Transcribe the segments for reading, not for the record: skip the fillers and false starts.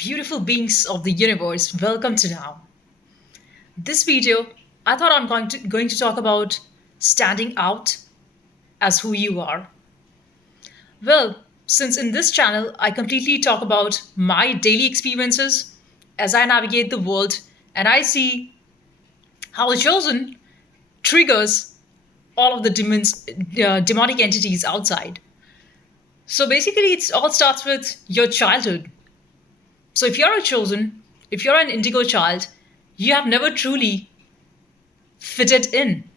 Beautiful beings of the universe, welcome to now. This video, I thought I'm going to talk about standing out as who you are. Well, since in this channel I completely talk about my daily experiences as I navigate the world and I see how the chosen triggers all of the demonic entities outside. So basically, it all starts with your childhood. So if you're a chosen, if you're an indigo child, you have never truly fitted in.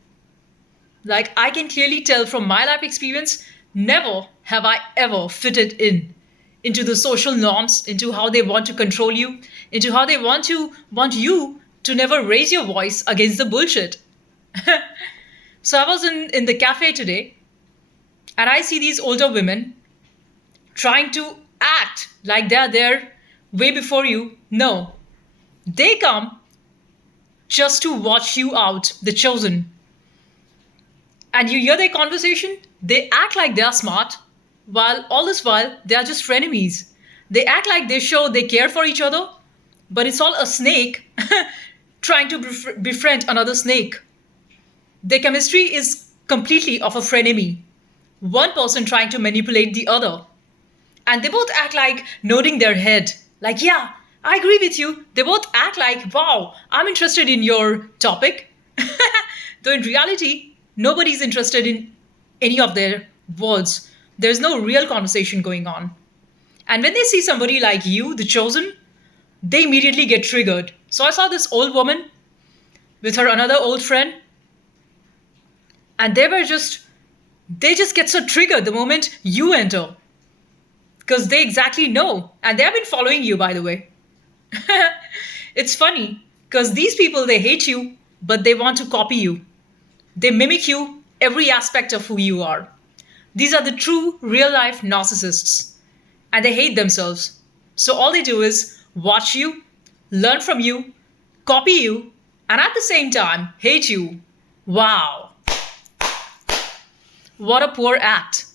Like I can clearly tell from my life experience, never have I ever fitted in into the social norms, into how they want to control you, into how they want you to never raise your voice against the bullshit. So I was in the cafe today and I see these older women trying to act like they're there way before you. No, they come just to watch you out, the chosen. And you hear their conversation, they act like they're smart, while all this while they are just frenemies. They act like they show they care for each other, but it's all a snake trying to befriend another snake. Their chemistry is completely of a frenemy. One person trying to manipulate the other. And they both act like nodding their head. Like, yeah, I agree with you. They both act like, wow, I'm interested in your topic. Though in reality, nobody's interested in any of their words. There's no real conversation going on. And when they see somebody like you, the chosen, they immediately get triggered. So I saw this old woman with her another old friend. And they just get so triggered the moment you enter. Because they exactly know. And they have been following you, by the way. It's funny because these people, they hate you, but they want to copy you. They mimic you, every aspect of who you are. These are the true real life narcissists. And they hate themselves. So all they do is watch you, learn from you, copy you, and at the same time, hate you. Wow. What a poor act.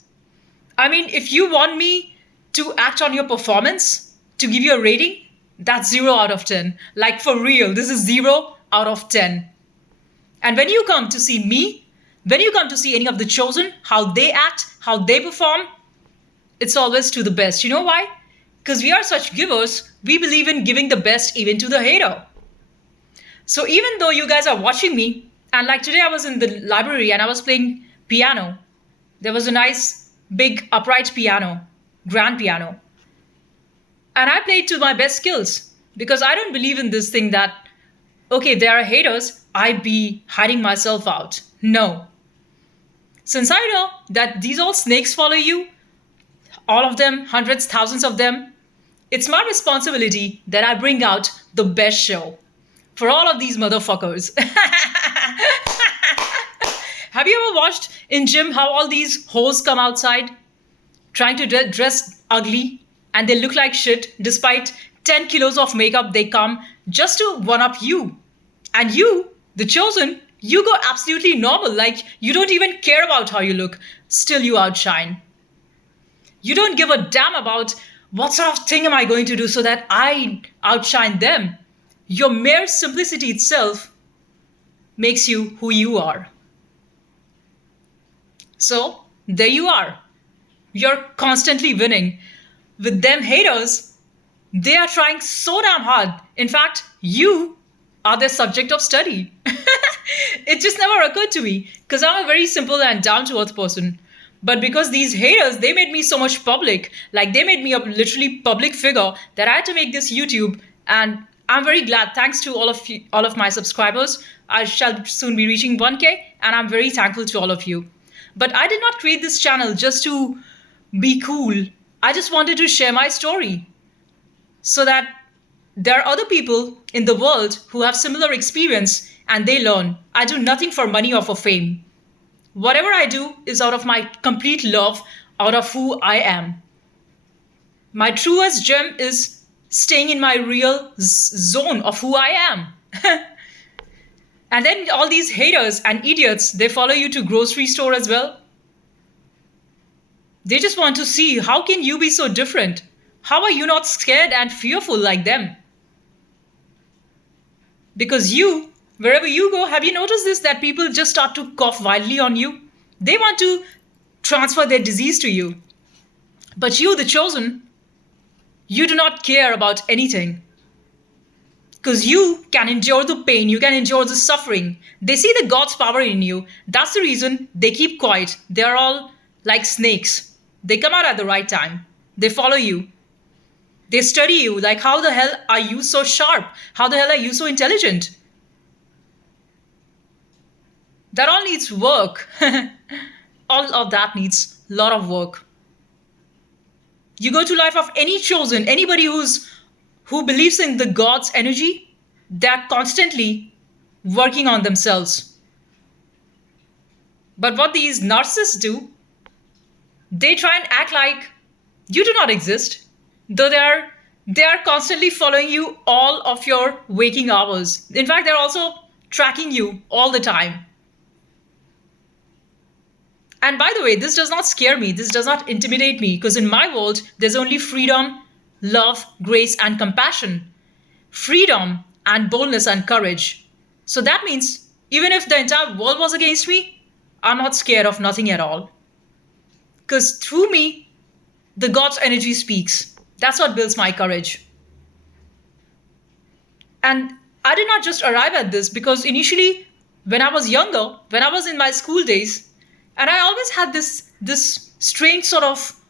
I mean, if you want me to act on your performance, to give you a rating, that's 0 out of 10. Like for real, this is 0 out of 10. And when you come to see me, when you come to see any of the chosen, how they act, how they perform, it's always to the best. You know why? Because we are such givers, we believe in giving the best even to the hater. So even though you guys are watching me, and like today I was in the library and I was playing piano. There was a nice big upright piano, grand piano. And I played to my best skills because I don't believe in this thing that, okay, there are haters, I be hiding myself out. No. Since I know that these all snakes follow you, all of them, hundreds, thousands of them, it's my responsibility that I bring out the best show for all of these motherfuckers. Have you ever watched in gym how all these hoes come outside trying to dress ugly and they look like shit despite 10 kilos of makeup they come just to one-up you. And you, the chosen, you go absolutely normal, like you don't even care about how you look. Still you outshine. You don't give a damn about what sort of thing am I going to do so that I outshine them. Your mere simplicity itself makes you who you are. So, there you are. You're constantly winning. With them haters, they are trying so damn hard. In fact, you are their subject of study. It just never occurred to me because I'm a very simple and down-to-earth person. But because these haters, they made me so much public, like they made me a literally public figure that I had to make this YouTube. And I'm very glad, thanks to all of my subscribers, I shall soon be reaching 1K, and I'm very thankful to all of you. But I did not create this channel just to be cool. I just wanted to share my story so that there are other people in the world who have similar experience and they learn. I do nothing for money or for fame. Whatever I do is out of my complete love, out of who I am. My truest gem is staying in my real zone of who I am. And then all these haters and idiots, they follow you to grocery store as well. They just want to see how can you be so different? How are you not scared and fearful like them? Because you, wherever you go, have you noticed this, that people just start to cough wildly on you? They want to transfer their disease to you. But you, the chosen, you do not care about anything. Because you can endure the pain, you can endure the suffering. They see the God's power in you. That's the reason they keep quiet. They're all like snakes. They come out at the right time. They follow you. They study you. Like, how the hell are you so sharp? How the hell are you so intelligent? That all needs work. All of that needs a lot of work. You go to life of any chosen, anybody who believes in the God's energy, they're constantly working on themselves. But what these narcissists do, they try and act like you do not exist, though they are constantly following you all of your waking hours. In fact, they're also tracking you all the time. And by the way, this does not scare me, this does not intimidate me, because in my world, there's only freedom, love, grace, and compassion. Freedom and boldness and courage. So that means even if the entire world was against me, I'm not scared of nothing at all. Because through me, the God's energy speaks. That's what builds my courage. And I did not just arrive at this because initially, when I was younger, when I was in my school days, and I always had this strange sort of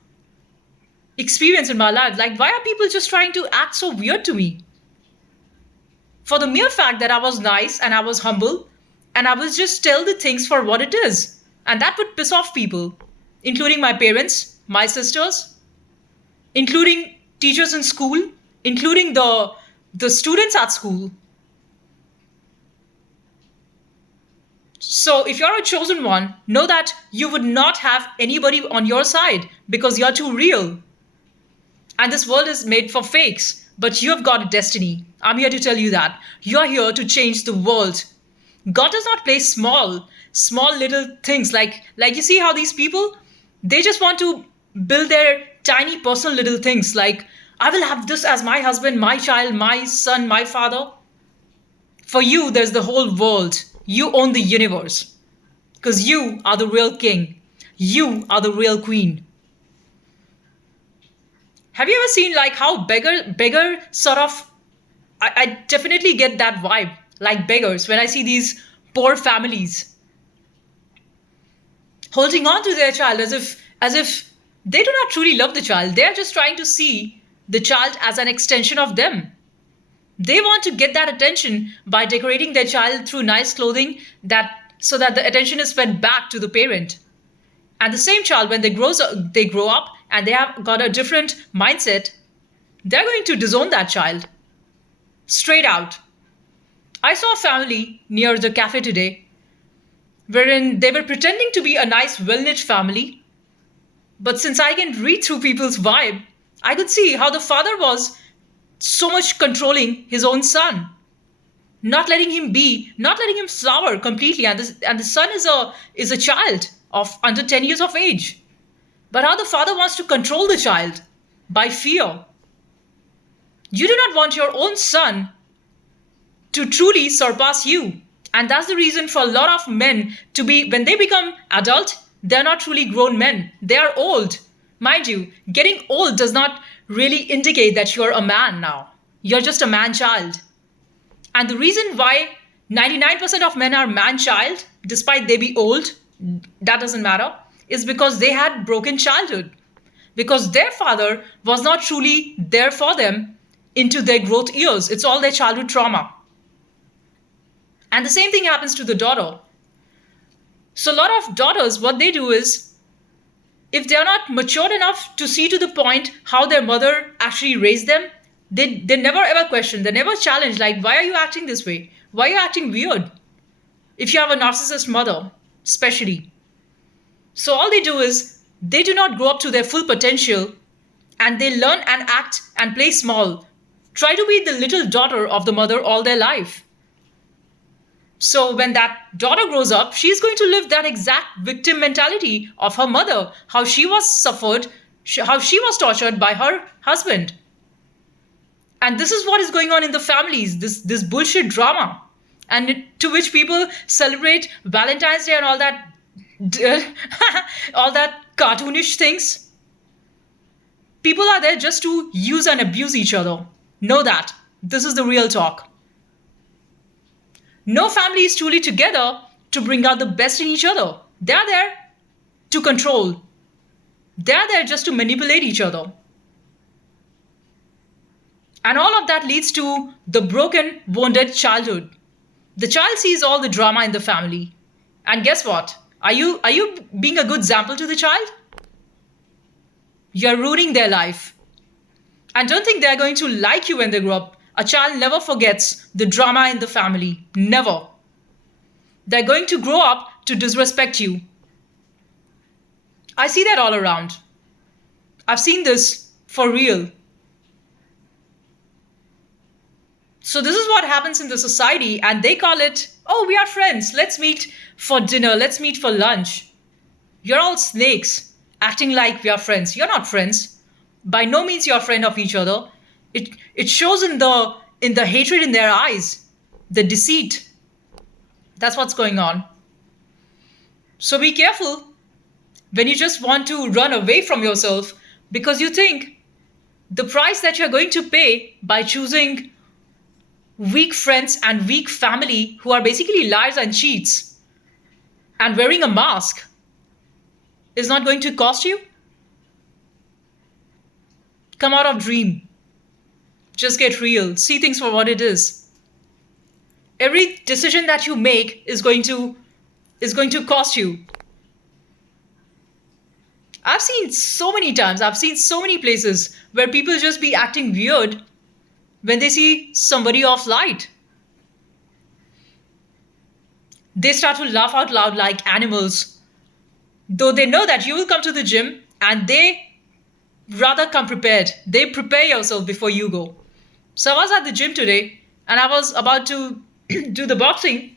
experience in my life. Like, why are people just trying to act so weird to me? For the mere fact that I was nice and I was humble and I was just tell the things for what it is. And that would piss off people, including my parents, my sisters, including teachers in school, including the students at school. So if you're a chosen one, know that you would not have anybody on your side because you're too real. And this world is made for fakes, but you have got a destiny. I'm here to tell you that. You're here to change the world. God does not play small little things like you see how these people, they just want to build their tiny personal little things like, I will have this as my husband, my child, my son, my father. For you, there's the whole world. You own the universe because you are the real king. You are the real queen. Have you ever seen like how beggar sort of, I definitely get that vibe, like beggars, when I see these poor families holding on to their child as if they do not truly love the child. They're just trying to see the child as an extension of them. They want to get that attention by decorating their child through nice clothing so that the attention is fed back to the parent. And the same child, when they grow up and they have got a different mindset, they're going to disown that child. Straight out. I saw a family near the cafe today wherein they were pretending to be a nice, well-knit family. But since I can read through people's vibe, I could see how the father was so much controlling his own son, not letting him flower completely. And the son is a child of under 10 years of age. But how the father wants to control the child by fear. You do not want your own son to truly surpass you. And that's the reason for a lot of men to be, when they become adult, they're not truly grown men. They are old. Mind you, getting old does not really indicate that you're a man now. You're just a man-child. And the reason why 99% of men are man-child, despite they be old, that doesn't matter, is because they had broken childhood. Because their father was not truly there for them into their growth years. It's all their childhood trauma. And the same thing happens to the daughter. So a lot of daughters, what they do is, if they're not matured enough to see to the point how their mother actually raised them, they never ever question, they never challenge, like, why are you acting this way? Why are you acting weird? If you have a narcissist mother, especially. So all they do is, they do not grow up to their full potential and they learn and act and play small. Try to be the little daughter of the mother all their life. So when that daughter grows up, she's going to live that exact victim mentality of her mother, how she was suffered. how she was tortured by her husband. And this is what is going on in the families, this bullshit drama. And to which people celebrate Valentine's Day and all that all that cartoonish things. People are there just to use and abuse each other. Know that. This is the real talk. No family is truly together to bring out the best in each other. They're there to control. They're there just to manipulate each other. And all of that leads to the broken, wounded childhood. The child sees all the drama in the family. And guess what? Are you being a good example to the child? You're ruining their life. And don't think they're going to like you when they grow up. A child never forgets the drama in the family. Never. They're going to grow up to disrespect you. I see that all around. I've seen this for real. So this is what happens in the society, and they call it, oh, we are friends. Let's meet for dinner. Let's meet for lunch. You're all snakes, acting like we are friends. You're not friends. By no means you're a friend of each other. It shows in the hatred in their eyes, the deceit. That's what's going on. So be careful when you just want to run away from yourself because you think the price that you're going to pay by choosing weak friends and weak family who are basically liars and cheats and wearing a mask is not going to cost you. Come out of dream. Just get real. See things for what it is. Every decision that you make is going to cost you. I've seen so many times, I've seen so many places where people just be acting weird when they see somebody of light. They start to laugh out loud like animals, though they know that you will come to the gym and they rather come prepared. They prepare yourself before you go. So I was at the gym today and I was about to do the boxing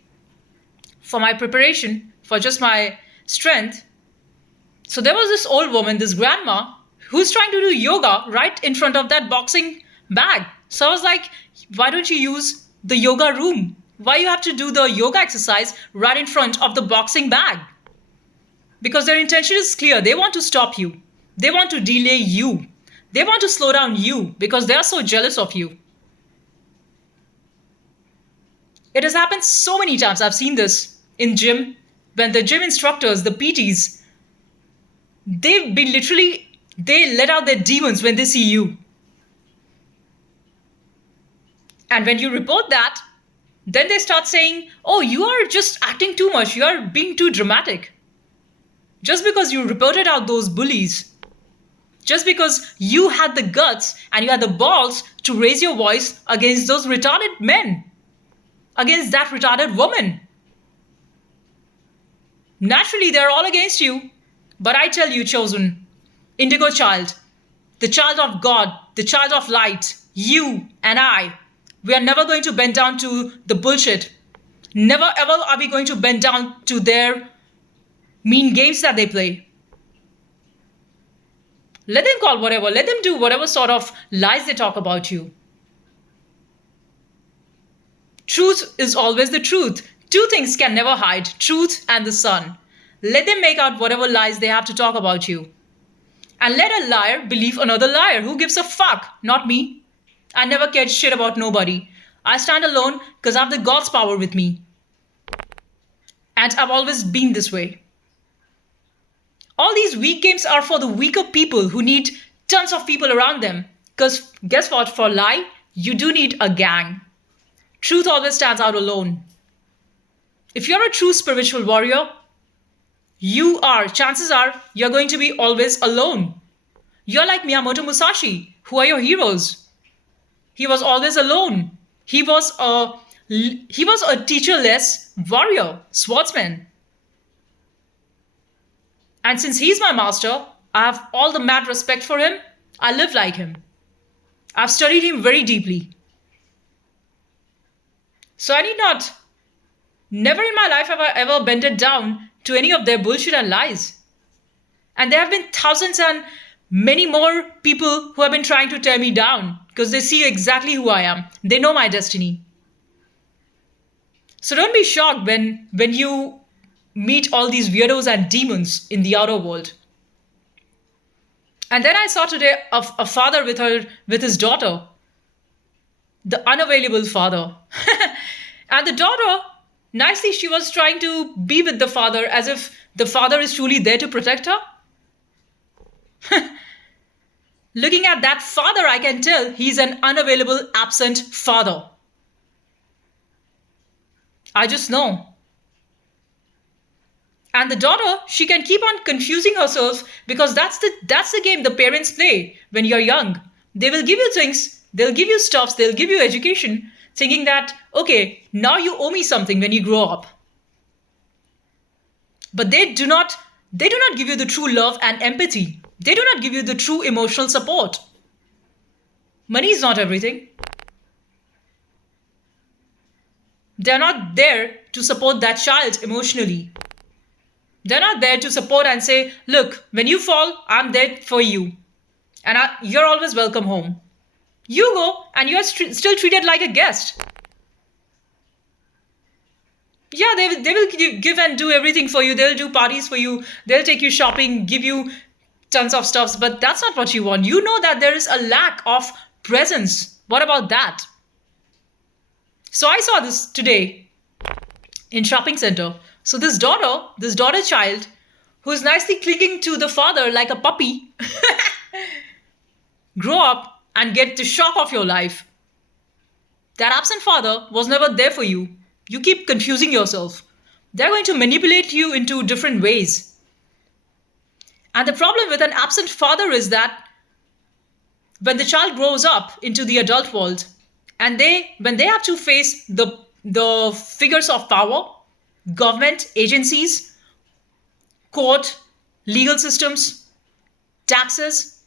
for my preparation, for just my strength. So there was this old woman, this grandma, who's trying to do yoga right in front of that boxing bag. So I was like, why don't you use the yoga room? Why you have to do the yoga exercise right in front of the boxing bag? Because their intention is clear. They want to stop you. They want to delay you. They want to slow down you because they are so jealous of you. It has happened so many times. I've seen this in gym. When the gym instructors, the PTs, they let out their demons when they see you. And when you report that, then they start saying, oh, you are just acting too much. You are being too dramatic. Just because you reported out those bullies, just because you had the guts and you had the balls to raise your voice against those retarded men, against that retarded woman. Naturally, they're all against you. But I tell you, chosen, indigo child, the child of God, the child of light, you and I, we are never going to bend down to the bullshit. Never ever are we going to bend down to their mean games that they play. Let them call whatever. Let them do whatever sort of lies they talk about you. Truth is always the truth. Two things can never hide, truth and the sun. Let them make out whatever lies they have to talk about you. And let a liar believe another liar. Who gives a fuck? Not me. I never cared shit about nobody. I stand alone because I have the God's power with me. And I've always been this way. All these weak games are for the weaker people who need tons of people around them. Because guess what? For lie, you do need a gang. Truth always stands out alone. If you're a true spiritual warrior, chances are, you're going to be always alone. You're like Miyamoto Musashi. Who are your heroes? He was always alone. He was a teacherless warrior, swordsman. And since he's my master, I have all the mad respect for him. I live like him. I've studied him very deeply. So I need not, never in my life have I ever bended down to any of their bullshit and lies. And there have been thousands and Many more people who have been trying to tear me down because they see exactly who I am. They know my destiny. So don't be shocked when you meet all these weirdos and demons in the outer world. And then I saw today a father with his daughter, the unavailable father. And the daughter, nicely, she was trying to be with the father as if the father is truly there to protect her. Looking at that father, I can tell he's an unavailable, absent father. I just know. And the daughter, she can keep on confusing herself because that's the game the parents play when you're young. They will give you things, they'll give you stuffs, they'll give you education, thinking that, okay, now you owe me something when you grow up. But they do not give you the true love and empathy. They do not give you the true emotional support. Money is not everything. They're not there to support that child emotionally. They're not there to support and say, look, when you fall, I'm there for you. And you're always welcome home. You go and you're still treated like a guest. Yeah, they will give and do everything for you. They'll do parties for you. They'll take you shopping, give you tons of stuffs. But that's not what you want. You know that there is a lack of presence. What about that? So I saw this today in shopping center. So this daughter child, who's nicely clinging to the father like a puppy, grow up and get the shock of your life. That absent father was never there for you. You keep confusing yourself. They're going to manipulate you into different ways. And the problem with an absent father is that when the child grows up into the adult world, and when they have to face the figures of power, government agencies, court, legal systems, taxes,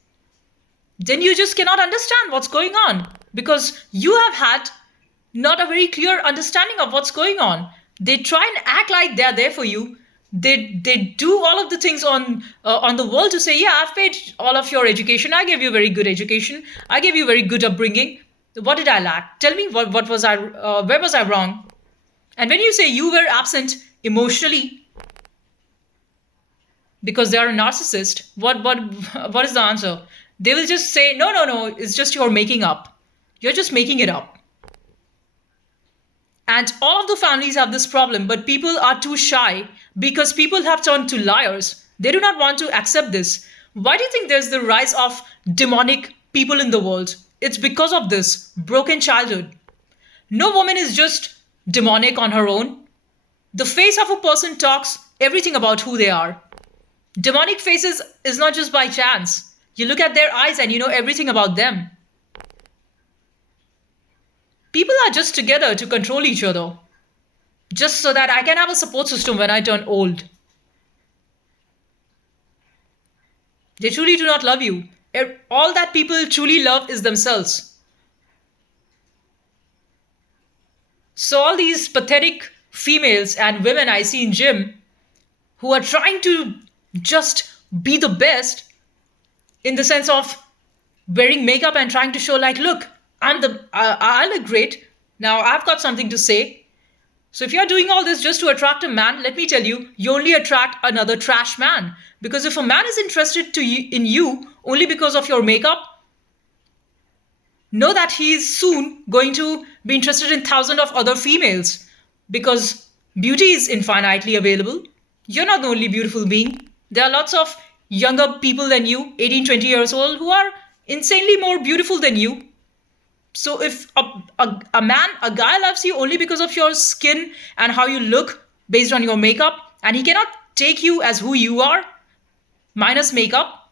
then you just cannot understand what's going on because you have had not a very clear understanding of what's going on. They try and act like they're there for you. They do all of the things on the world to say, yeah, I've paid all of your education. I gave you very good education. I gave you very good upbringing. What did I lack? Tell me what was I where was I wrong? And when you say you were absent emotionally because they are a narcissist, what is the answer? They will just say, no, it's just you're making up. You're just making it up. And all of the families have this problem, but people are too shy because people have turned to liars. They do not want to accept this. Why do you think there's the rise of demonic people in the world? It's because of this broken childhood. No woman is just demonic on her own. The face of a person talks everything about who they are. Demonic faces is not just by chance. You look at their eyes and you know everything about them. People are just together to control each other, just so that I can have a support system when I turn old. They truly do not love you. All that people truly love is themselves. So all these pathetic females and women I see in gym who are trying to just be the best in the sense of wearing makeup and trying to show like, look, I look great. Now I've got something to say. So if you're doing all this just to attract a man, let me tell you, you only attract another trash man. Because if a man is interested in you only because of your makeup, know that he is soon going to be interested in thousands of other females. Because beauty is infinitely available. You're not the only beautiful being. There are lots of younger people than you, 18, 20 years old, who are insanely more beautiful than you. So if a guy loves you only because of your skin and how you look based on your makeup, and he cannot take you as who you are, minus makeup,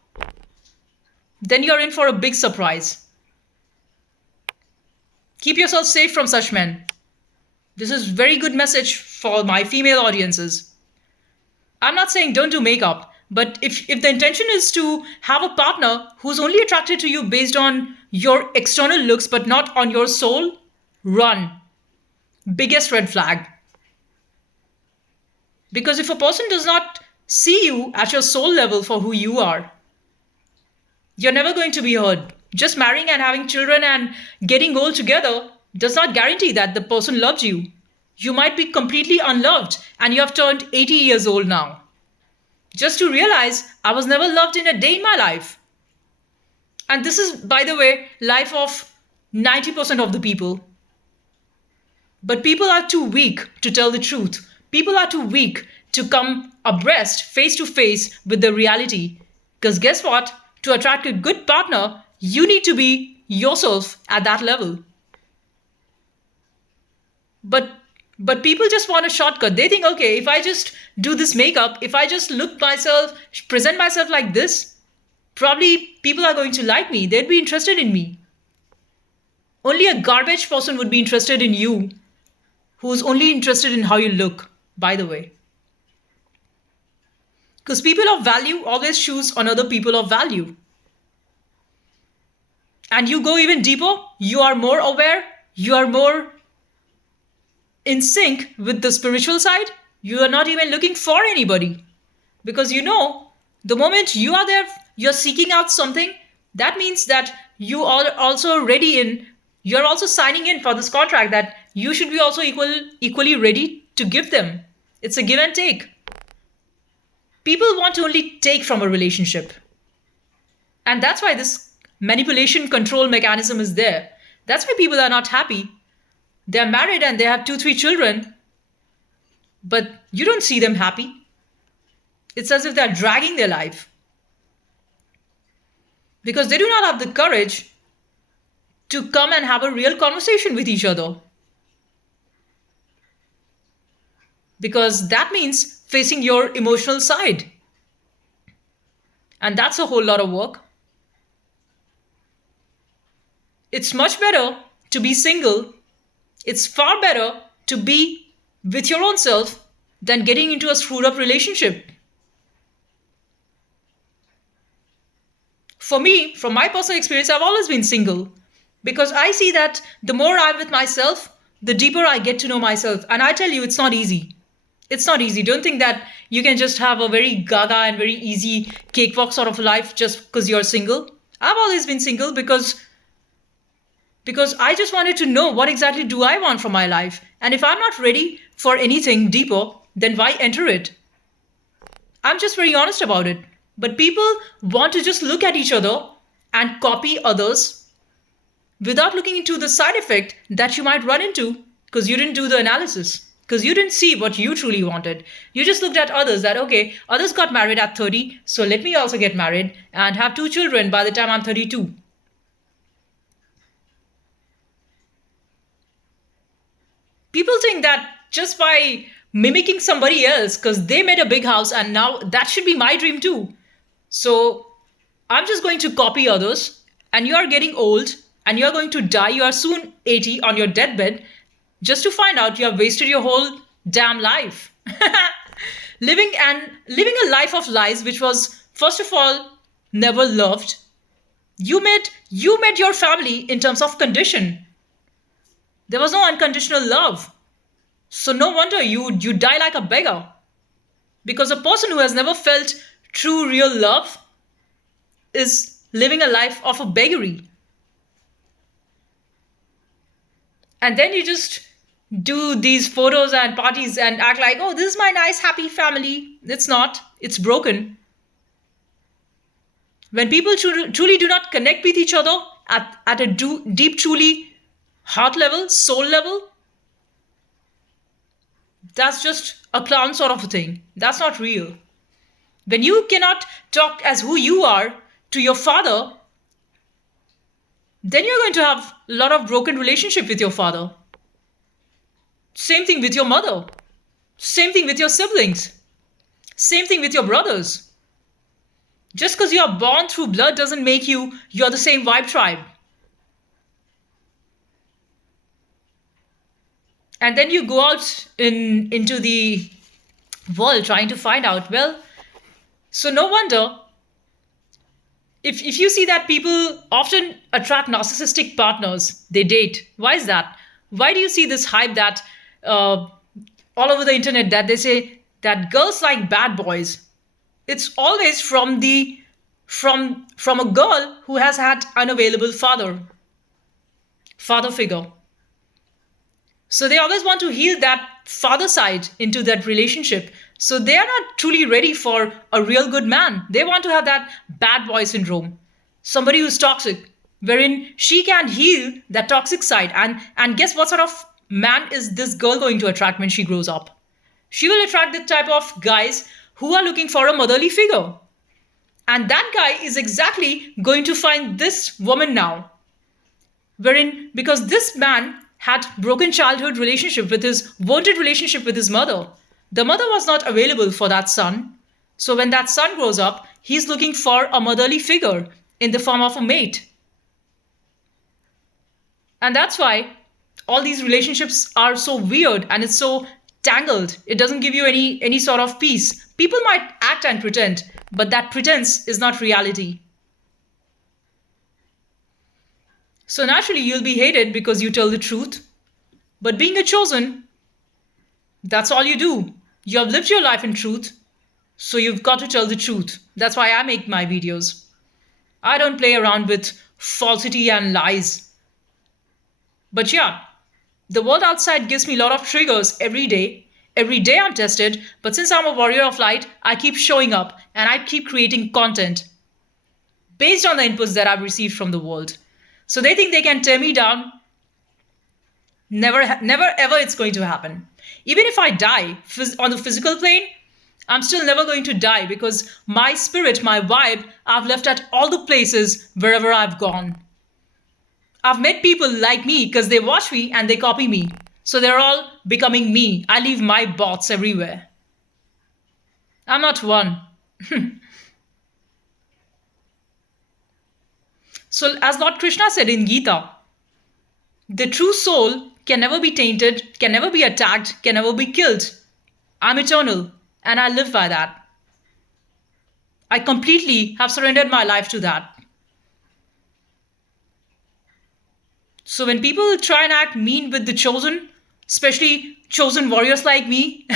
then you're in for a big surprise. Keep yourself safe from such men. This is very good message for my female audiences. I'm not saying don't do makeup, but if the intention is to have a partner who's only attracted to you based on your external looks but not on your soul, run. Biggest red flag. Because if a person does not see you at your soul level for who you are, You're never going to be heard. Just marrying and having children and getting old together does not guarantee that the person loves you. You might be completely unloved and you have turned 80 years old now. Just to realize I was never loved in a day in my life. And this is, by the way, life of 90% of the people. But people are too weak to tell the truth. People are too weak to come abreast, face to face with the reality. Because guess what? To attract a good partner, you need to be yourself at that level. But but people just want a shortcut. They think, okay, if I just do this makeup, if I just look myself, present myself like this, probably people are going to like me. They'd be interested in me. Only a garbage person would be interested in you, who's only interested in how you look, by the way. Because people of value always choose another people of value. And you go even deeper, you are more aware, you are more in sync with the spiritual side. You are not even looking for anybody. Because you know, the moment you are there, you're seeking out something, that means that you are also ready in, you're also signing in for this contract that you should be also equally ready to give them. It's a give and take. People want to only take from a relationship. And that's why this manipulation control mechanism is there. That's why people are not happy. They're married and they have two, three children, but you don't see them happy. It's as if they're dragging their life because they do not have the courage to come and have a real conversation with each other. Because that means facing your emotional side. And that's a whole lot of work. It's much better to be single. It's far better to be with your own self than getting into a screwed up relationship. For me, from my personal experience, I've always been single because I see that the more I'm with myself, the deeper I get to know myself. And I tell you, it's not easy. It's not easy. Don't think that you can just have a very gaga and very easy cakewalk sort of life just because you're single. I've always been single because I just wanted to know what exactly do I want from my life. And if I'm not ready for anything deeper, then why enter it? I'm just very honest about it. But people want to just look at each other and copy others without looking into the side effect that you might run into because you didn't do the analysis, because you didn't see what you truly wanted. You just looked at others that, okay, others got married at 30, so let me also get married and have two children by the time I'm 32. People think that just by mimicking somebody else, because they made a big house and now that should be my dream too. So I'm just going to copy others, and you are getting old and you are going to die. You are soon 80 on your deathbed just to find out you have wasted your whole damn life. living a life of lies, which was, first of all, never loved. You made your family in terms of condition. There was no unconditional love. So no wonder you die like a beggar. Because a person who has never felt true real love is living a life of a beggary. And then you just do these photos and parties and act like, oh, this is my nice happy family. It's not. It's broken. When people truly do not connect with each other at a deep, truly heart level, soul level, that's just a clown sort of a thing. That's not real. When you cannot talk as who you are to your father, then you're going to have a lot of broken relationship with your father. Same thing with your mother. Same thing with your siblings. Same thing with your brothers. Just because you are born through blood doesn't make you're the same vibe tribe. And then you go out into the world trying to find out, well, so no wonder if you see that people often attract narcissistic partners, they date. Why is that? Why do you see this hype that all over the internet that they say that girls like bad boys? It's always from the from a girl who has had unavailable father figure. So they always want to heal that father side into that relationship. So they are not truly ready for a real good man. They want to have that bad boy syndrome. Somebody who's toxic, wherein she can heal that toxic side. And guess what sort of man is this girl going to attract when she grows up? She will attract the type of guys who are looking for a motherly figure. And that guy is exactly going to find this woman now, wherein because this man had broken childhood relationship with his wanted relationship with his mother, the mother was not available for that son. So when that son grows up, he's looking for a motherly figure in the form of a mate. And that's why all these relationships are so weird and it's so tangled. It doesn't give you any sort of peace. People might act and pretend, but that pretense is not reality. So naturally, you'll be hated because you tell the truth. But being a chosen, that's all you do. You have lived your life in truth, so you've got to tell the truth. That's why I make my videos. I don't play around with falsity and lies. But yeah, the world outside gives me a lot of triggers every day. Every day I'm tested, but since I'm a warrior of light, I keep showing up and I keep creating content based on the inputs that I've received from the world. So they think they can tear me down. Never ever it's going to happen. Even if I die on the physical plane, I'm still never going to die because my spirit, my vibe, I've left at all the places wherever I've gone. I've met people like me because they watch me and they copy me. So they're all becoming me. I leave my bots everywhere. I'm not one. So as Lord Krishna said in Gita, the true soul can never be tainted, can never be attacked, can never be killed. I'm eternal and I live by that. I completely have surrendered my life to that. So when people try and act mean with the chosen, especially chosen warriors like me,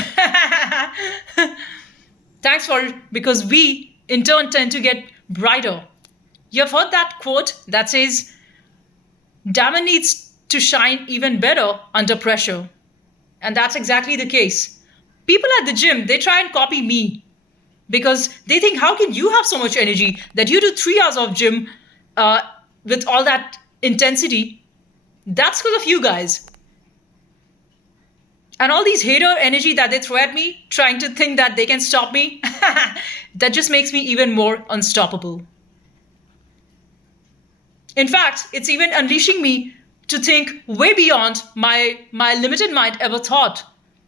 thanks for it, because we in turn tend to get brighter. You have heard that quote that says, diamond needs to shine even better under pressure. And that's exactly the case. People at the gym, they try and copy me because they think, how can you have so much energy that you do 3 hours of gym with all that intensity? That's because of you guys. And all these hater energy that they throw at me, trying to think that they can stop me, that just makes me even more unstoppable. In fact, it's even unleashing me to think way beyond my limited mind ever thought.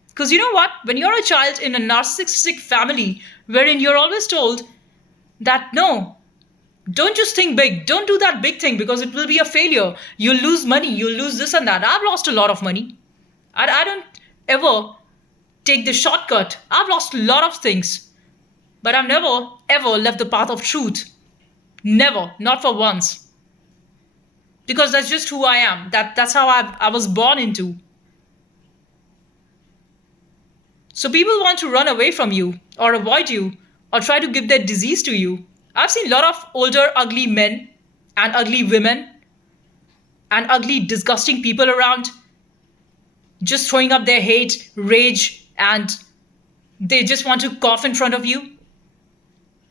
Because you know what? When you're a child in a narcissistic family, wherein you're always told that no, don't just think big. Don't do that big thing because it will be a failure. You'll lose money. You'll lose this and that. I've lost a lot of money. I don't ever take the shortcut. I've lost a lot of things. But I've never, ever left the path of truth. Never. Not for once. Because that's just who I am. That's how I was born into. So people want to run away from you or avoid you or try to give their disease to you. I've seen a lot of older, ugly men and ugly women and ugly, disgusting people around just throwing up their hate, rage, and they just want to cough in front of you.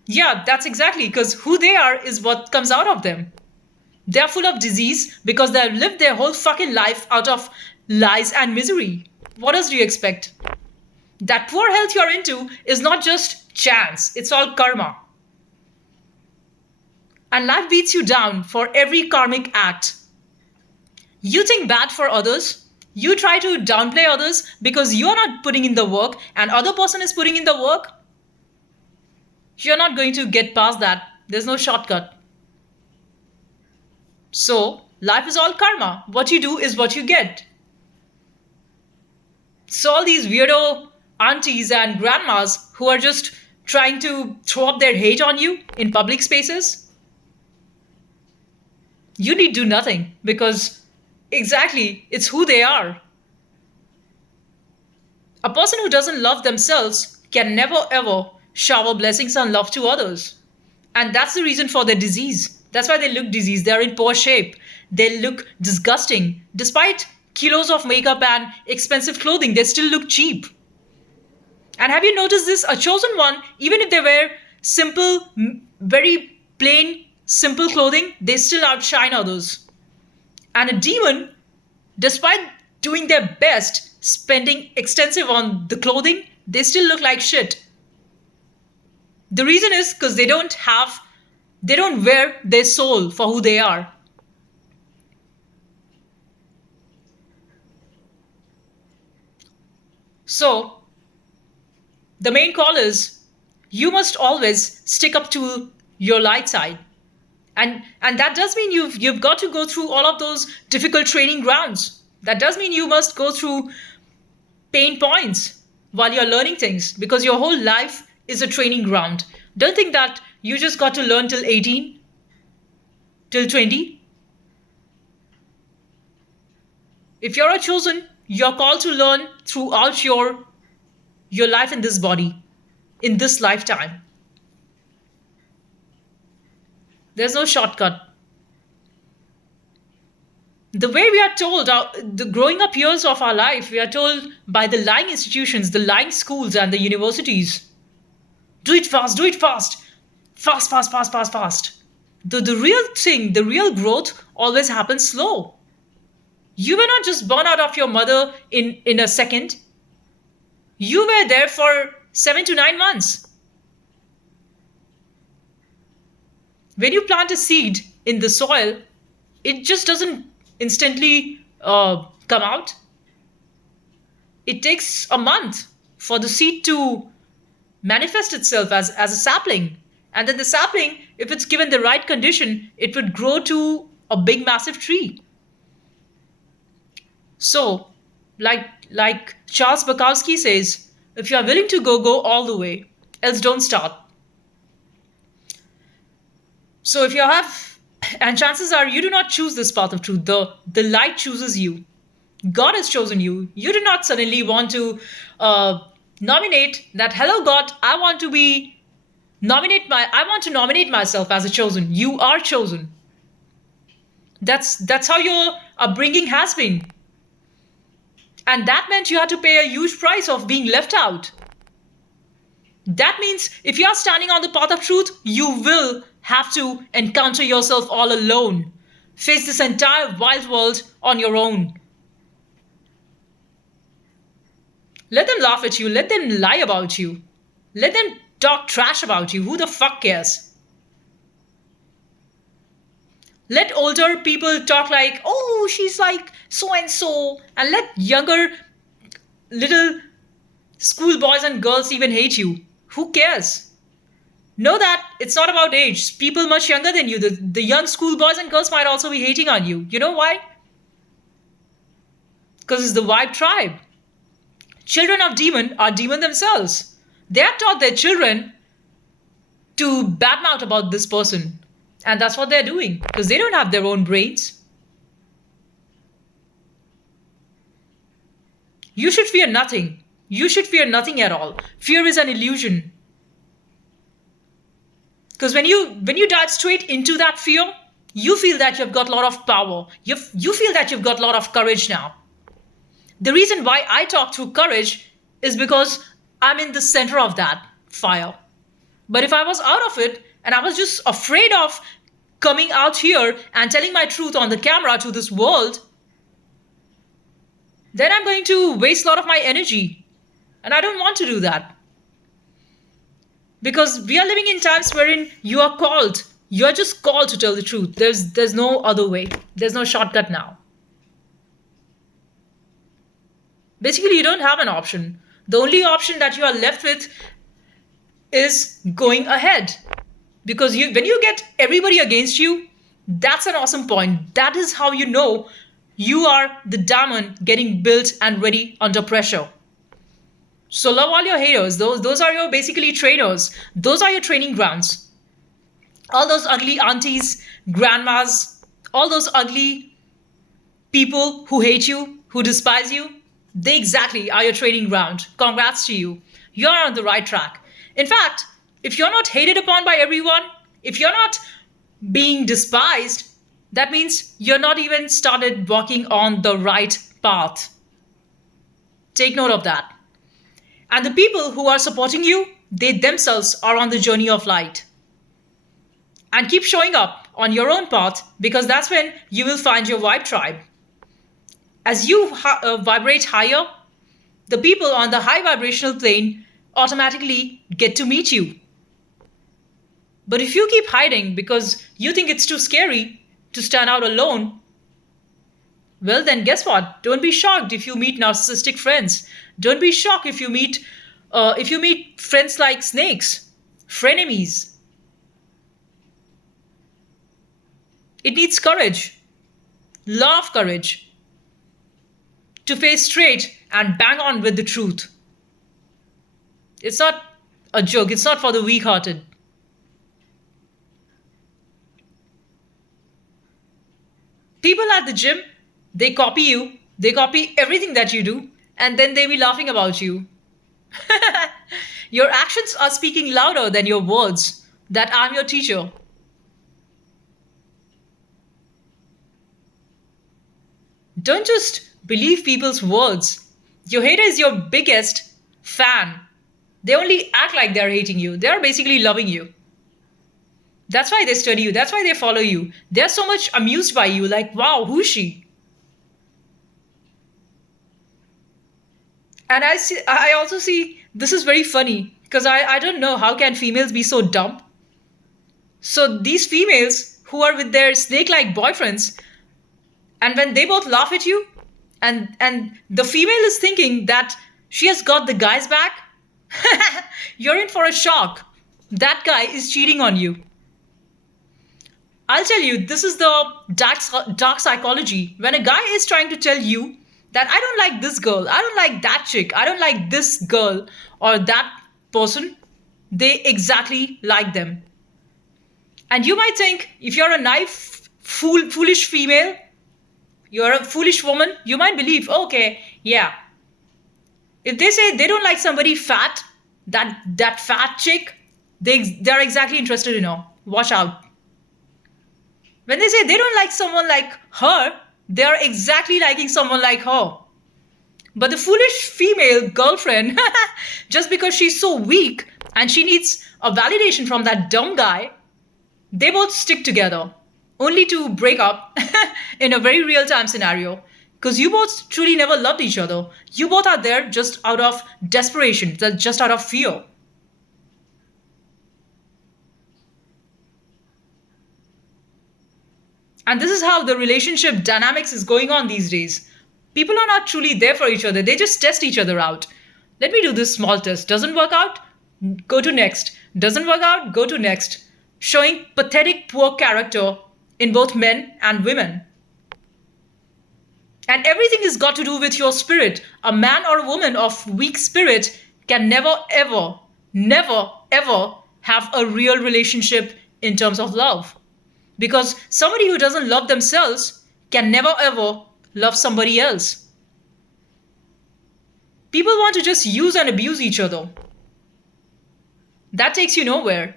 Yeah, that's exactly because who they are is what comes out of them. They're full of disease because they've lived their whole fucking life out of lies and misery. What else do you expect? That poor health you're into is not just chance, it's all karma. And life beats you down for every karmic act. You think bad for others, you try to downplay others because you're not putting in the work and other person is putting in the work. You're not going to get past that. There's no shortcut. So, life is all karma. What you do is what you get. So all these weirdo aunties and grandmas who are just trying to throw up their hate on you in public spaces, you need do nothing because exactly it's who they are. A person who doesn't love themselves can never ever shower blessings and love to others. And that's the reason for their disease. That's why they look diseased. They're in poor shape. They look disgusting. Despite kilos of makeup and expensive clothing, they still look cheap. And have you noticed this? A chosen one, even if they wear simple, very plain, simple clothing, they still outshine others. And a demon, despite doing their best, spending extensive on the clothing, they still look like shit. The reason is because they don't wear their soul for who they are. So, the main call is you must always stick up to your light side. And that does mean you've got to go through all of those difficult training grounds. That does mean you must go through pain points while you're learning things because your whole life is a training ground. Don't think that you just got to learn till 18, till 20. If you're a chosen, you're called to learn throughout your life in this body, in this lifetime. There's no shortcut. The way we are told, the growing up years of our life, we are told by the lying institutions, the lying schools, and the universities, do it fast, do it fast, fast, fast, fast, fast, fast. The real thing, the real growth always happens slow. You were not just born out of your mother in a second. You were there for 7 to 9 months. When you plant a seed in the soil, it just doesn't instantly come out. It takes a month for the seed to manifest itself as a sapling. And then the sapling, if it's given the right condition, it would grow to a big, massive tree. So, like Charles Bukowski says, if you are willing to go, go all the way. Else don't start. So if you have, and chances are you do not choose this path of truth. The light chooses you. God has chosen you. You do not suddenly want to nominate that. Hello, God. I want to nominate myself as a chosen. You are chosen. That's how your upbringing has been, and that meant you had to pay a huge price of being left out. That means if you are standing on the path of truth, you will have to encounter yourself all alone. Face this entire wild world on your own. Let them laugh at you. Let them lie about you. Let them talk trash about you. Who the fuck cares? Let older people talk like, oh, she's like so and so. And let younger little schoolboys and girls even hate you. Who cares? Know that it's not about age. People much younger than you, the young schoolboys and girls might also be hating on you. You know why? Because it's the vibe tribe. Children of demon are demon themselves. They have taught their children to badmouth about this person. And that's what they're doing. Because they don't have their own brains. You should fear nothing. You should fear nothing at all. Fear is an illusion. Because when you dive straight into that fear, you feel that you've got a lot of power. You feel that you've got a lot of courage now. The reason why I talk through courage is because I'm in the center of that fire. But if I was out of it and I was just afraid of coming out here and telling my truth on the camera to this world, then I'm going to waste a lot of my energy. And I don't want to do that. Because we are living in times wherein you are called. You are just called to tell the truth. There's no other way. There's no shortcut now. Basically, you don't have an option. The only option that you are left with is going ahead. Because when you get everybody against you, that's an awesome point. That is how you know you are the diamond getting built and ready under pressure. So love all your haters. Those are your basically trainers. Those are your training grounds. All those ugly aunties, grandmas, all those ugly people who hate you, who despise you, they exactly are your training ground. Congrats to you. You're on the right track. In fact, if you're not hated upon by everyone, If you're not being despised, that means you're not even started walking on the right path. Take note of that. And the people who are supporting you, they themselves are on the journey of light. And keep showing up on your own path, because that's when you will find your vibe tribe. As you vibrate higher, the people on the high vibrational plane automatically get to meet you. But if you keep hiding because you think it's too scary to stand out alone, well, then guess what? Don't be shocked if you meet narcissistic friends. Don't be shocked if you meet friends like snakes, frenemies. It needs courage, lot of courage, to face straight and bang on with the truth. It's not a joke. It's not for the weak-hearted. People at the gym, they copy you, they copy everything that you do, and then they be laughing about you. Your actions are speaking louder than your words that I'm your teacher. Don't just believe people's words. Your hater is your biggest fan. They only act like they're hating you. They're basically loving you. That's why they study you. That's why they follow you. They're so much amused by you. Like, wow, who's she? And I also see this is very funny because I don't know how can females be so dumb. So these females who are with their snake-like boyfriends, and when they both laugh at you, and the female is thinking that she has got the guy's back, you're in for a shock. That guy is cheating on you. I'll tell you, this is the dark psychology. When a guy is trying to tell you that I don't like this girl, I don't like that chick, I don't like this girl or that person, they exactly like them. And you might think, if you're a naive, foolish female, you're a foolish woman, you might believe, okay, yeah. If they say they don't like somebody fat, that fat chick, they're exactly interested in her. Watch out. When they say they don't like someone like her, they are exactly liking someone like her. But the foolish female girlfriend, just because she's so weak and she needs a validation from that dumb guy, they both stick together, only to break up in a very real-time scenario. Because you both truly never loved each other. You both are there just out of desperation, just out of fear. And this is how the relationship dynamics is going on these days. People are not truly there for each other. They just test each other out. Let me do this small test. Doesn't work out? Go to next. Doesn't work out? Go to next. Showing pathetic poor character in both men and women. And everything is got to do with your spirit. A man or a woman of weak spirit can never, ever, never, ever have a real relationship in terms of love. Because somebody who doesn't love themselves can never, ever love somebody else. People want to just use and abuse each other. That takes you nowhere.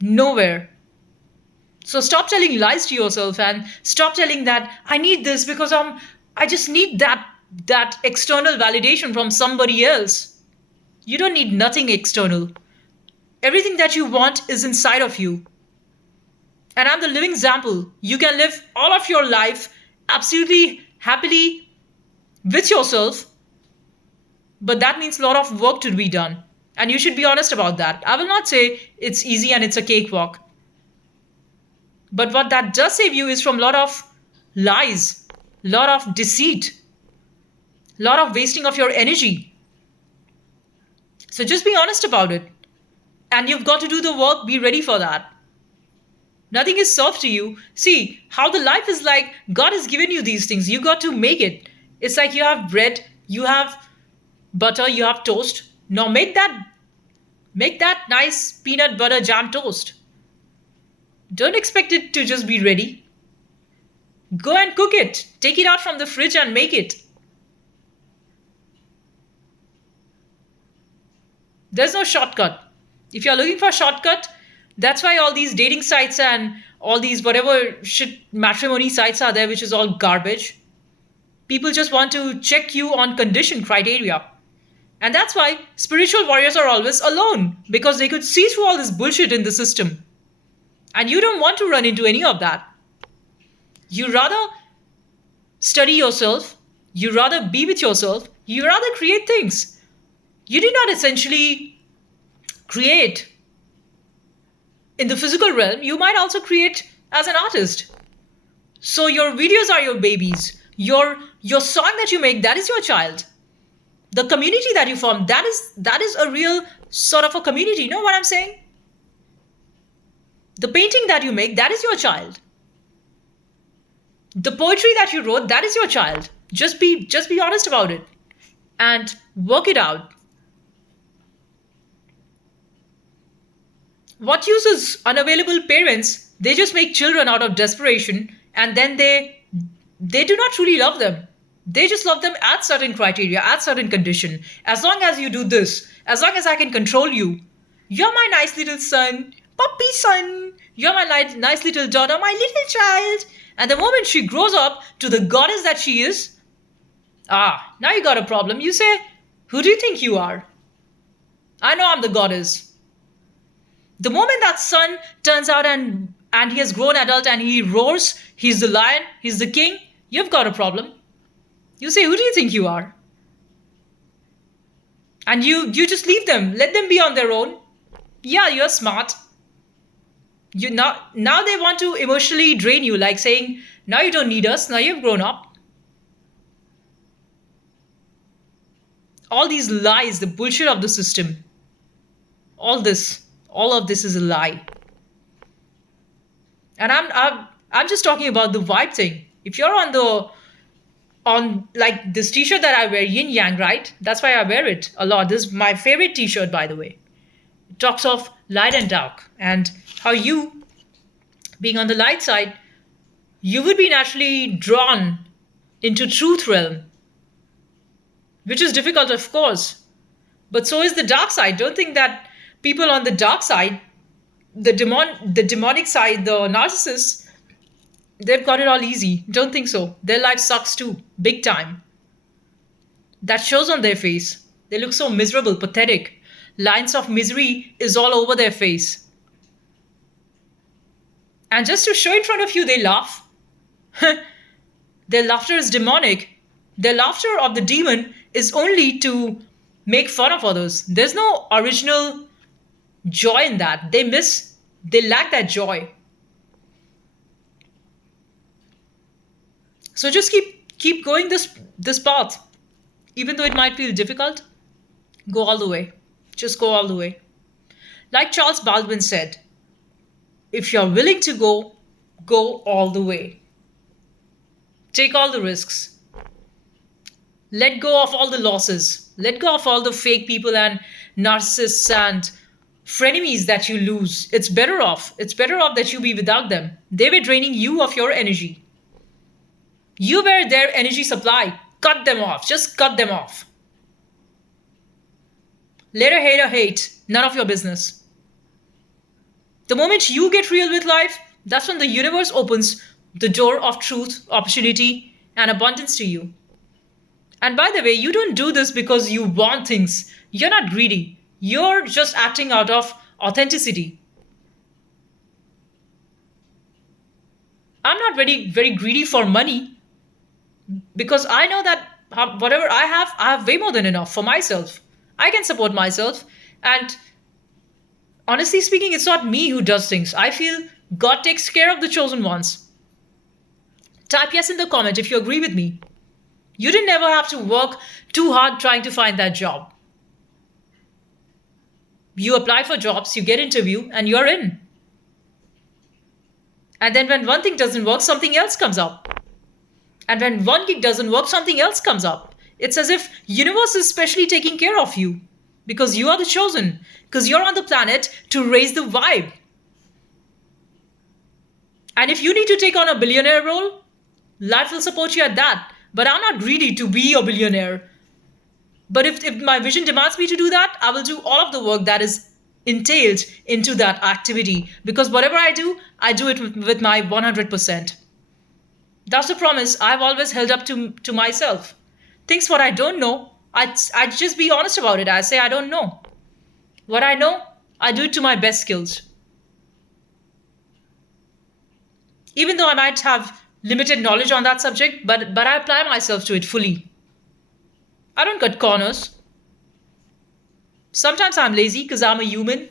Nowhere. So stop telling lies to yourself and stop telling that I need this because I just need that external validation from somebody else. You don't need nothing external. Everything that you want is inside of you. And I'm the living example. You can live all of your life absolutely happily with yourself, but that means a lot of work to be done. And you should be honest about that. I will not say it's easy and it's a cakewalk. But what that does save you is from a lot of lies, a lot of deceit, a lot of wasting of your energy. So just be honest about it. And you've got to do the work, be ready for that. Nothing is served to you. See, how the life is like, God has given you these things. You got to make it. It's like you have bread, you have butter, you have toast. Now make that nice peanut butter jam toast. Don't expect it to just be ready. Go and cook it. Take it out from the fridge and make it. There's no shortcut. If you're looking for a shortcut, that's why all these dating sites and all these whatever shit matrimony sites are there, which is all garbage. People just want to check you on condition criteria. And that's why spiritual warriors are always alone, because they could see through all this bullshit in the system. And you don't want to run into any of that. You rather study yourself, you rather be with yourself, you rather create things. You did not essentially create in the physical realm, you might also create as an artist. So your videos are your babies. Your song that you make, that is your child. The community that you form, that is a real sort of a community. You know what I'm saying? The painting that you make, that is your child. The poetry that you wrote, that is your child. Just be honest about it and work it out. What uses unavailable parents? They just make children out of desperation, and then they do not truly love them. They just love them at certain criteria, at certain condition. As long as you do this, as long as I can control you, you're my nice little son, puppy son. You're my nice little daughter, my little child. And the moment she grows up to the goddess that she is, now you got a problem. You say, who do you think you are? I know I'm the goddess. The moment that son turns out and he has grown adult and he roars, he's the lion, he's the king, you've got a problem. You say, who do you think you are? And you just leave them, let them be on their own. Yeah, you're smart. Now they want to emotionally drain you, like saying, now you don't need us, now you've grown up. All these lies, the bullshit of the system, all of this is a lie. And I'm just talking about the vibe thing. If you're on like this t-shirt that I wear, yin yang, right? That's why I wear it a lot. This is my favorite t-shirt, by the way. It talks of light and dark, and how you, being on the light side, you would be naturally drawn into truth realm, which is difficult, of course. But so is the dark side. Don't think that people on the dark side, the demonic side, the narcissists, they've got it all easy. Don't think so. Their life sucks too, big time. That shows on their face. They look so miserable, pathetic. Lines of misery is all over their face. And just to show in front of you, they laugh. Their laughter is demonic. Their laughter of the demon is only to make fun of others. There's no original joy in that. They lack that joy. So just keep going this path. Even though it might feel difficult, go all the way. Just go all the way. Like Charles Baldwin said, if you're willing to go all the way. Take all the risks. Let go of all the losses. Let go of all the fake people and narcissists and frenemies that you lose. It's better off. It's better off that you be without them. They were draining you of your energy. You were their energy supply. Cut them off. Just cut them off. Let a hater hate. None of your business. The moment you get real with life, that's when the universe opens the door of truth, opportunity, and abundance to you. And by the way, you don't do this because you want things. You're not greedy. You're just acting out of authenticity. I'm not very greedy for money, because I know that whatever I have way more than enough for myself. I can support myself. And honestly speaking, it's not me who does things. I feel God takes care of the chosen ones. Type yes in the comment if you agree with me. You didn't ever have to work too hard trying to find that job. You apply for jobs, you get interview, and you're in. And then when one thing doesn't work, something else comes up. And when one gig doesn't work, something else comes up. It's as if universe is specially taking care of you, because you are the chosen, because you're on the planet to raise the vibe. And if you need to take on a billionaire role, life will support you at that. But I'm not greedy to be a billionaire. But if my vision demands me to do that, I will do all of the work that is entailed into that activity, because whatever I do it with my 100%. That's the promise I've always held up to myself. Things what I don't know, I'd just be honest about it. I say I don't know. What I know, I do it to my best skills. Even though I might have limited knowledge on that subject, but I apply myself to it fully. I don't cut corners. Sometimes I'm lazy because I'm a human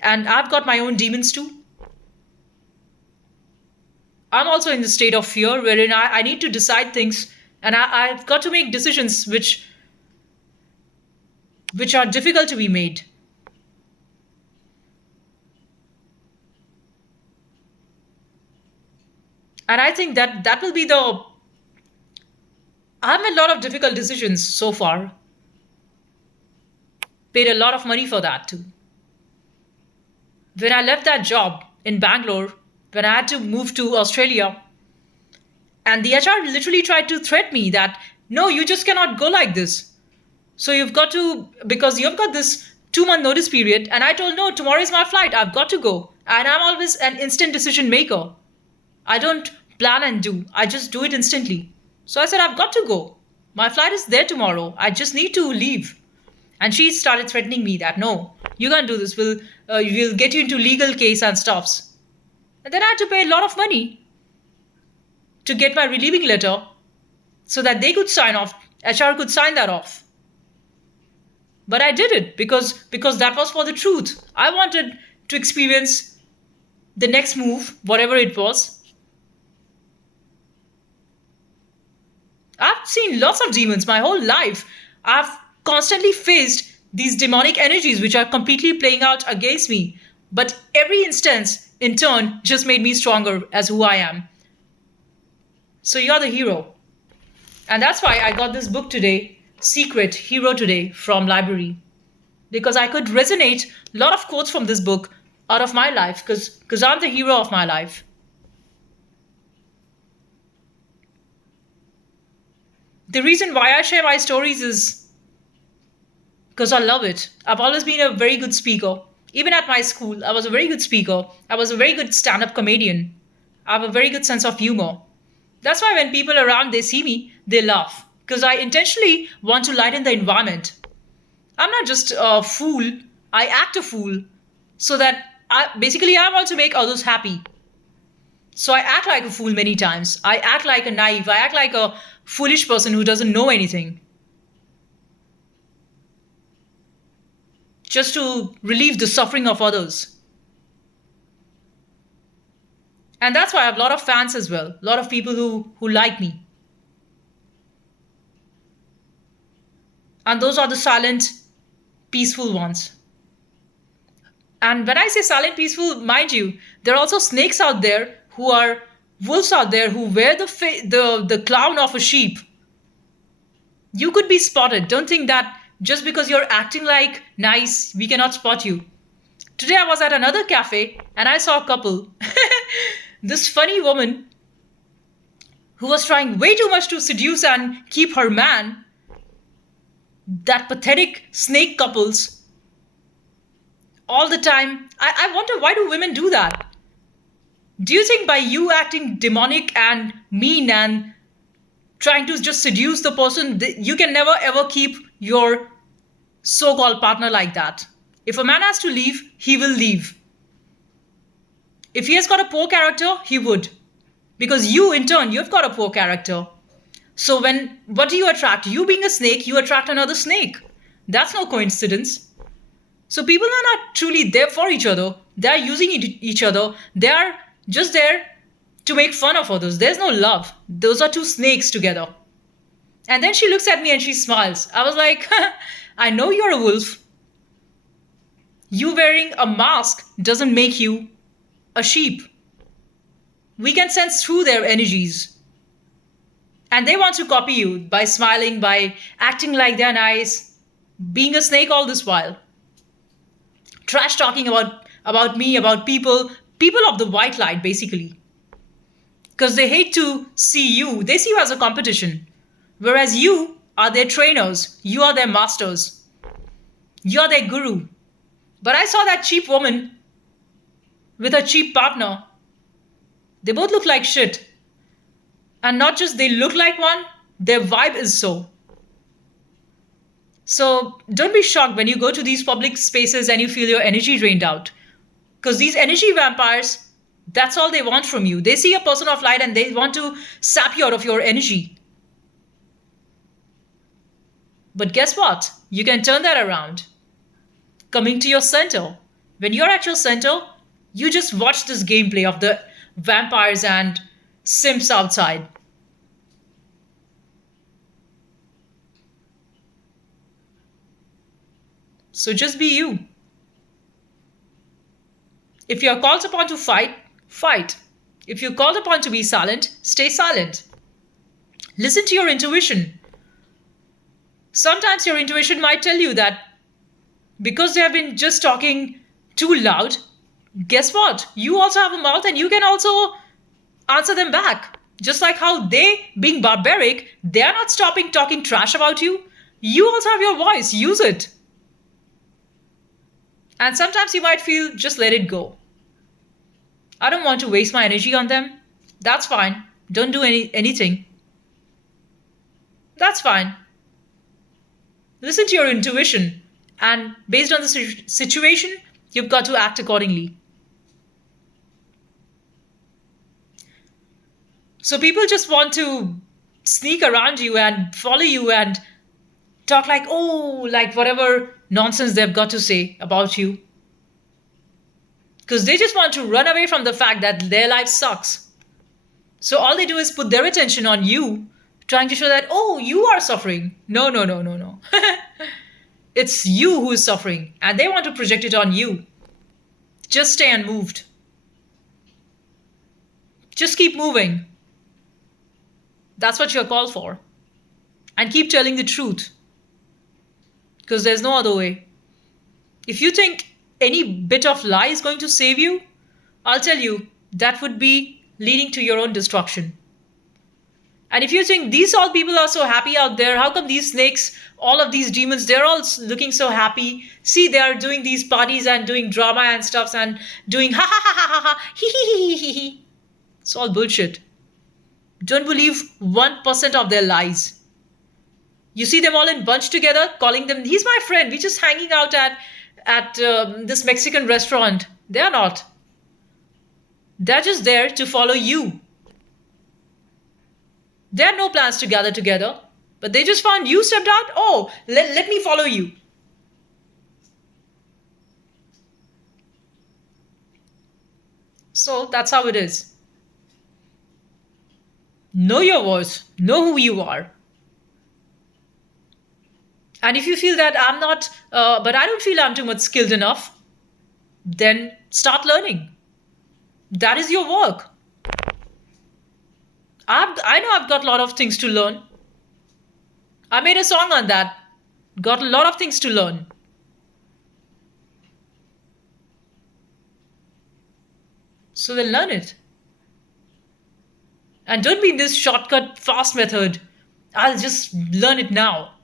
and I've got my own demons too. I'm also in the state of fear wherein I need to decide things, and I've got to make decisions which are difficult to be made. And I think that will be the I've made a lot of difficult decisions so far. Paid a lot of money for that too. When I left that job in Bangalore, when I had to move to Australia, and the HR literally tried to threat me that no, you just cannot go like this. So you've got to, because you've got this 2 month notice period. And I told, no, tomorrow is my flight. I've got to go. And I'm always an instant decision maker. I don't plan and do, I just do it instantly. So I said, I've got to go. My flight is there tomorrow. I just need to leave. And she started threatening me that no, you can't do this. We'll get you into legal case and stuffs. And then I had to pay a lot of money to get my relieving letter so that they could sign off. HR could sign that off. But I did it because that was for the truth. I wanted to experience the next move, whatever it was. I've seen lots of demons my whole life. I've constantly faced these demonic energies which are completely playing out against me. But every instance, in turn, just made me stronger as who I am. So you're the hero. And that's why I got this book today, Secret Hero Today, from library. Because I could resonate a lot of quotes from this book out of my life because I'm the hero of my life. The reason why I share my stories is because I love it. I've always been a very good speaker. Even at my school, I was a very good speaker. I was a very good stand-up comedian. I have a very good sense of humor. That's why when people around they see me, they laugh. Because I intentionally want to lighten the environment. I'm not just a fool. I act a fool so that I want to make others happy. So I act like a fool many times. I act like a naive. I act like a foolish person who doesn't know anything. Just to relieve the suffering of others. And that's why I have a lot of fans as well. A lot of people who like me. And those are the silent, peaceful ones. And when I say silent, peaceful, mind you, there are also snakes out there who are wolves out there who wear the clown of a sheep. You could be spotted. Don't think that just because you're acting like nice, we cannot spot you. Today I was at another cafe and I saw a couple. This funny woman who was trying way too much to seduce and keep her man. That pathetic snake couples. All the time. I wonder, why do women do that? Do you think by you acting demonic and mean and trying to just seduce the person, you can never ever keep your so-called partner like that? If a man has to leave, he will leave. If he has got a poor character, he would. Because you, in turn, you've got a poor character. So what do you attract? You being a snake, you attract another snake. That's no coincidence. So people are not truly there for each other. They are using each other. They are just there to make fun of others. There's no love. Those are two snakes together. And then she looks at me and she smiles. I was like, I know you're a wolf. You wearing a mask doesn't make you a sheep. We can sense through their energies. And they want to copy you by smiling, by acting like they're nice, being a snake all this while. Trash talking about me, about people of the white light, basically. Because they hate to see you. They see you as a competition. Whereas you are their trainers. You are their masters. You are their guru. But I saw that cheap woman with her cheap partner. They both look like shit. And not just they look like one, their vibe is so. So don't be shocked when you go to these public spaces and you feel your energy drained out. Because these energy vampires, that's all they want from you. They see a person of light and they want to sap you out of your energy. But guess what? You can turn that around. Coming to your center. When you're at your center, you just watch this gameplay of the vampires and simps outside. So just be you. If you're called upon to fight, fight. If you're called upon to be silent, stay silent. Listen to your intuition. Sometimes your intuition might tell you that because they have been just talking too loud, guess what? You also have a mouth and you can also answer them back. Just like how they, being barbaric, they are not stopping talking trash about you. You also have your voice. Use it. And sometimes you might feel just let it go. I don't want to waste my energy on them. That's fine. Don't do anything. That's fine. Listen to your intuition. And based on the situation, you've got to act accordingly. So people just want to sneak around you and follow you and talk like, oh, like whatever nonsense they've got to say about you. Because they just want to run away from the fact that their life sucks. So all they do is put their attention on you, trying to show that, oh, you are suffering. No, no, no, no, no. It's you who is suffering, and they want to project it on you. Just stay unmoved. Just keep moving. That's what you're called for. And keep telling the truth. Because there's no other way. If you think any bit of lie is going to save you, I'll tell you, that would be leading to your own destruction. And if you think these all people are so happy out there, how come these snakes, all of these demons, they're all looking so happy? See, they are doing these parties and doing drama and stuff and doing ha ha ha ha ha ha, hee hee hee hee hee. It's all bullshit. Don't believe 1% of their lies. You see them all in bunch together, calling them, he's my friend, we're just hanging out at this Mexican restaurant. They're not. They're just there to follow you. They had no plans to gather together, but they just found you stepped out. Oh, let me follow you. So that's how it is. Know your voice. Know who you are. And if you feel that I'm not, but I don't feel I'm too much skilled enough, then start learning. That is your work. I know I've got a lot of things to learn. I made a song on that. Got a lot of things to learn. So then learn it. And don't be in this shortcut fast method. I'll just learn it now.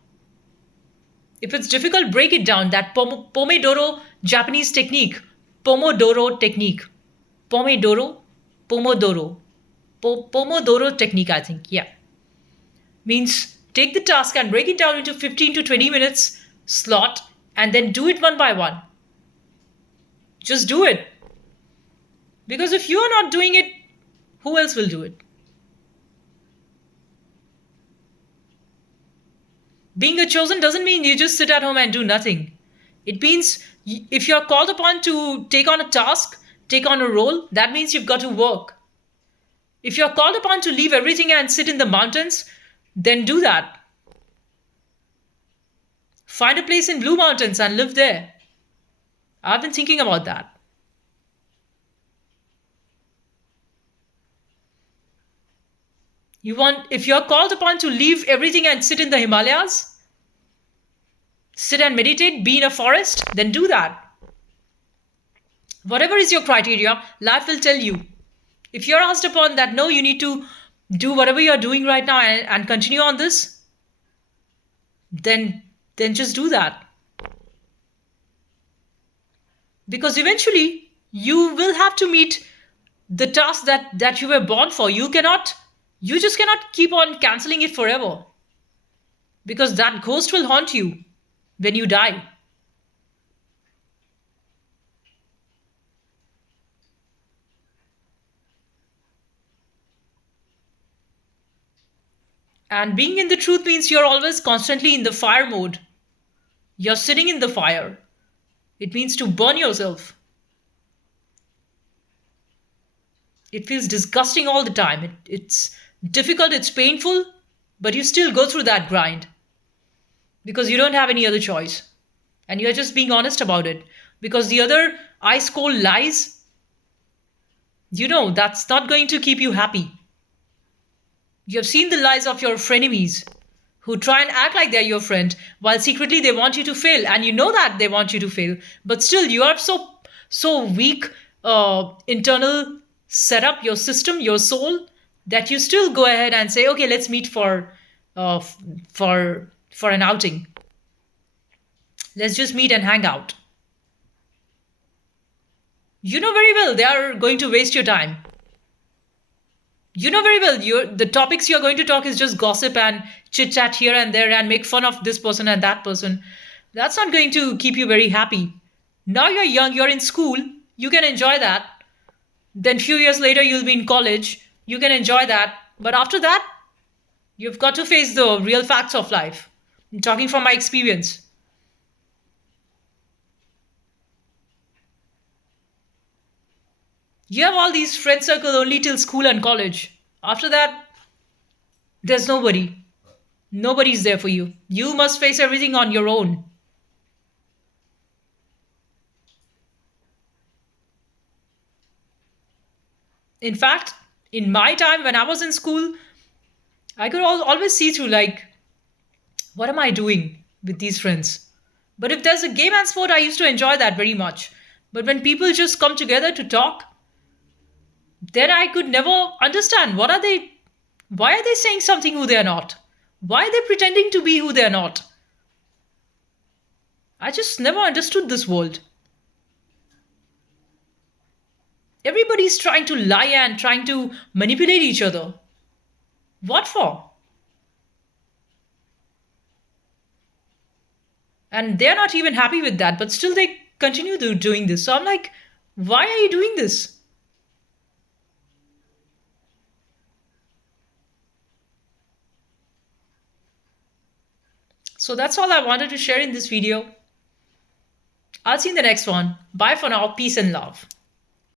If it's difficult, break it down. That Pomodoro Japanese technique. Pomodoro technique. Pomodoro. Pomodoro technique, I think. Yeah. Means take the task and break it down into 15 to 20 minutes slot and then do it one by one. Just do it. Because if you are not doing it, who else will do it? Being a chosen doesn't mean you just sit at home and do nothing. It means if you're called upon to take on a task, take on a role, that means you've got to work. If you're called upon to leave everything and sit in the mountains, then do that. Find a place in Blue Mountains and live there. I've been thinking about that. If you're called upon to leave everything and sit in the Himalayas, sit and meditate, be in a forest, then do that. Whatever is your criteria, life will tell you. If you're asked upon that, no, you need to do whatever you're doing right now and continue on this, then just do that. because eventually you will have to meet the task that you were born for. You just cannot keep on canceling it forever, because that ghost will haunt you when you die. And being in the truth means you're always constantly in the fire mode. You're sitting in the fire. It means to burn yourself. It feels disgusting all the time. It's difficult, it's painful, but you still go through that grind because you don't have any other choice. And you're just being honest about it. Because the other ice cold lies, that's not going to keep you happy. You have seen the lies of your frenemies who try and act like they're your friend while secretly they want you to fail. And you know that they want you to fail, but still you are so weak, internal setup, your system, your soul, that you still go ahead and say, okay, let's meet uh, f- for an outing. Let's just meet and hang out. You know very well they are going to waste your time. You know very well the topics you're going to talk is just gossip and chit chat here and there and make fun of this person and that person. That's not going to keep you very happy. Now you're young, you're in school, you can enjoy that. Then few years later you'll be in college, you can enjoy that. But after that, you've got to face the real facts of life. I'm talking from my experience. You have all these friend circle only till school and college. After that, there's nobody. Nobody's there for you. You must face everything on your own. In fact, in my time when I was in school, I could always see through, like, what am I doing with these friends? But if there's a game and sport, I used to enjoy that very much. But when people just come together to talk, then I could never understand why are they saying something who they're not? Why are they pretending to be who they're not? I just never understood this world. Everybody's trying to lie and trying to manipulate each other. What for? And they're not even happy with that, but still they continue doing this. So I'm like, why are you doing this? So that's all I wanted to share in this video. I'll see you in the next one. Bye for now. Peace and love.